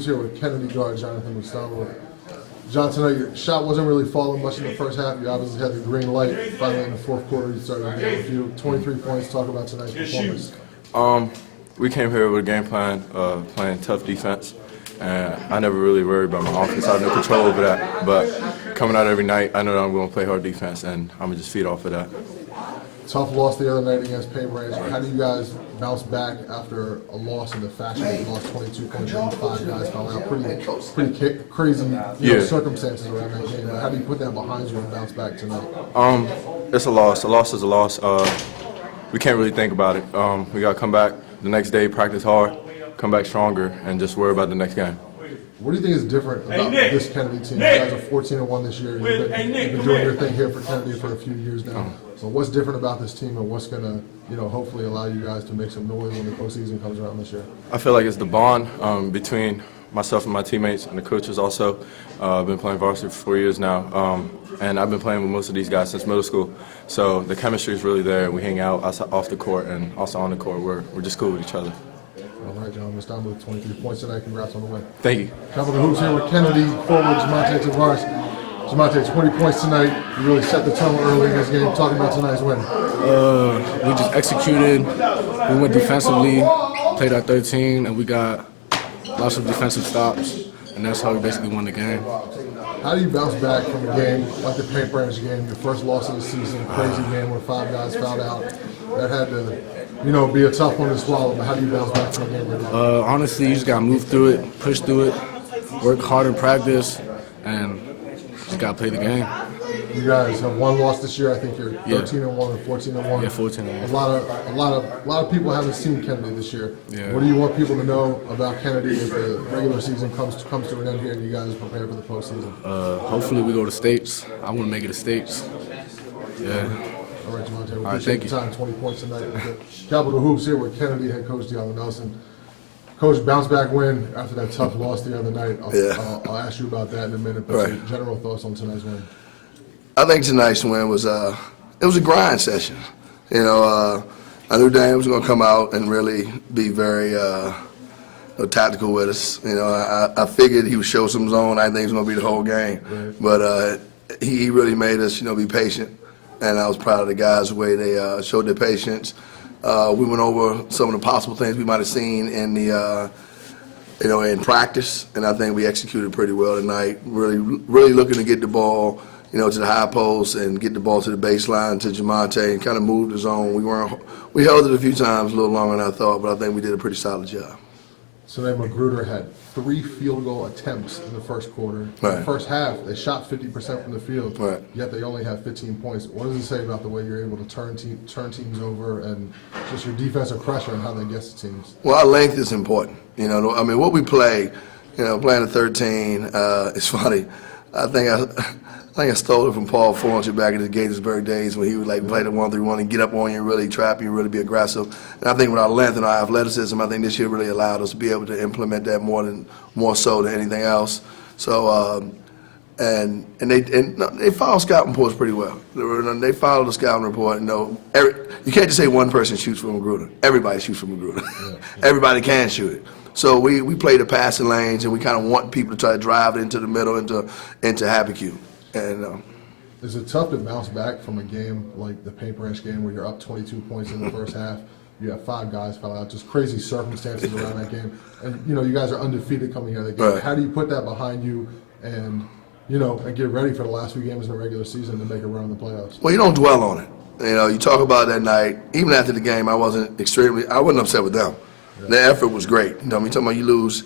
Hoops here with Kennedy guard Jonathan Mustamu. John, tonight your shot wasn't really falling much in the first half. You obviously had the green light. Finally, in the fourth quarter, you started to get a few 23 points. Talk about tonight's performance. We came here with a game plan, playing tough defense. And I never really worried about my offense. I have no control over that. But coming out every night, I know that I'm going to play hard defense, and I'm going to just feed off of that. Tough loss the other night against Payne. How do you guys bounce back after a loss in the fashion that you lost 22 points and 5 guys fell out? Pretty crazy circumstances around that game. How do you put that behind you and bounce back tonight? It's a loss. A loss is a loss. We can't really think about it. We got to come back the next day, practice hard, come back stronger, and just worry about the next game. What do you think is different about this Kennedy team? You guys are 14-1 this year. You've been doing your thing here for Kennedy for a few years now. So what's different about this team, and what's going to, hopefully allow you guys to make some noise when the postseason comes around this year? I feel like it's the bond between myself and my teammates and the coaches also. I've been playing varsity for 4 years now, and I've been playing with most of these guys since middle school. So the chemistry is really there. We hang out off the court and also on the court. We're just cool with each other. All right, John, Mustamu with 23 points tonight. Congrats on the win. Thank you. Capital Hoops here with Kennedy, forward Jomaite Tavarez. Jomaite, 20 points tonight. You really set the tone early in this game. Talking about tonight's win. We just executed. We went defensively, played our 13, and we got lots of defensive stops, and that's how we basically won the game. How do you bounce back from a game like the Paint Branch game, your first loss of the season, crazy game where 5 guys fouled out? That had to, be a tough one to swallow, but how do you bounce back from a game like that? Honestly, you just got to move through it, push through it, work hard in practice, and just got to play the game. You guys have one loss this year. I think you're 13-1 or 14-1. Yeah, 14-1. A lot of people haven't seen Kennedy this year. Yeah. What do you want people to know about Kennedy as the regular season comes to an end here and you guys prepare for the postseason? Hopefully we go to states. I want to make it to states. Yeah. All right, Jomaite. We All right, appreciate thank the time. 20 points tonight. Capital Hoops here with Kennedy head coach De'Arthur Nelson. Coach, bounce back win after that tough loss the other night. I'll ask you about that in a minute, but some general thoughts on tonight's win. I think tonight's win was it was a grind session. I knew Dan was going to come out and really be very tactical with us. I figured he would show some zone. I think it was going to be the whole game, but he really made us be patient, and I was proud of the guys the way they showed their patience. We went over some of the possible things we might have seen in the in practice, and I think we executed pretty well tonight. Really looking to get the ball to the high post and get the ball to the baseline to Jomaite and kind of move the zone. We held it a few times a little longer than I thought, but I think we did a pretty solid job. So then Magruder had 3 field goal attempts in the first quarter. In the first half, they shot 50% from the field, yet they only have 15 points. What does it say about the way you're able to turn teams over and just your defensive pressure and how they get to teams? Well, our length is important. What we play, playing at 13, it's funny. I think I stole it from Paul Forger back in the Gaithersburg days when he would play the 1-3-1 and get up on you and really trap you and really be aggressive. And I think with our length and our athleticism, I think this year really allowed us to be able to implement that more so than anything else. So and they followed scouting reports pretty well. They followed the scouting report. You can't just say one person shoots from Magruder. Everybody shoots from Magruder. Everybody can shoot it. So we play the passing lanes, and we kind of want people to try to drive it into the middle, into Happy Q. And is it tough to bounce back from a game like the Paint Branch game where you're up 22 points in the first half? You have 5 guys fell out, just crazy circumstances around that game, and you guys are undefeated coming out of the game. How do you put that behind you and and get ready for the last few games in the regular season to make a run in the playoffs? Well, you don't dwell on it. You talk about that night. Even after the game, I wasn't upset with them. The effort was great. Talking about you lose,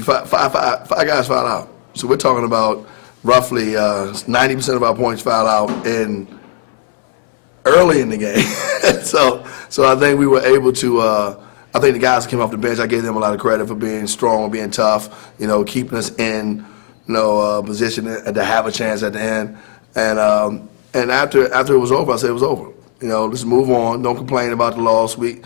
five guys foul out. So we're talking about roughly 90% of our points foul out early in the game. so I think we were able to. I think the guys came off the bench. I gave them a lot of credit for being strong, being tough. Keeping us in position to have a chance at the end. And after it was over, I said it was over. Let's move on. Don't complain about the loss. It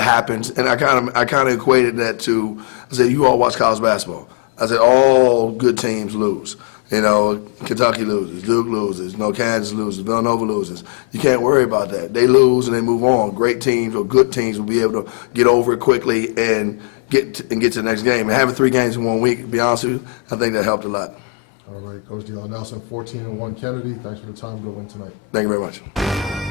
happens. And I kind of equated that to, I said, you all watch college basketball. I said, all good teams lose. Kentucky loses, Duke loses, Kansas loses, Villanova loses. You can't worry about that. They lose and they move on. Great teams or good teams will be able to get over it quickly and get to the next game. And having 3 games in 1 week, to be honest with you, I think that helped a lot. All right, Coach D'Lo Nelson, 14-1 Kennedy. Thanks for the time. Good win tonight. Thank you very much.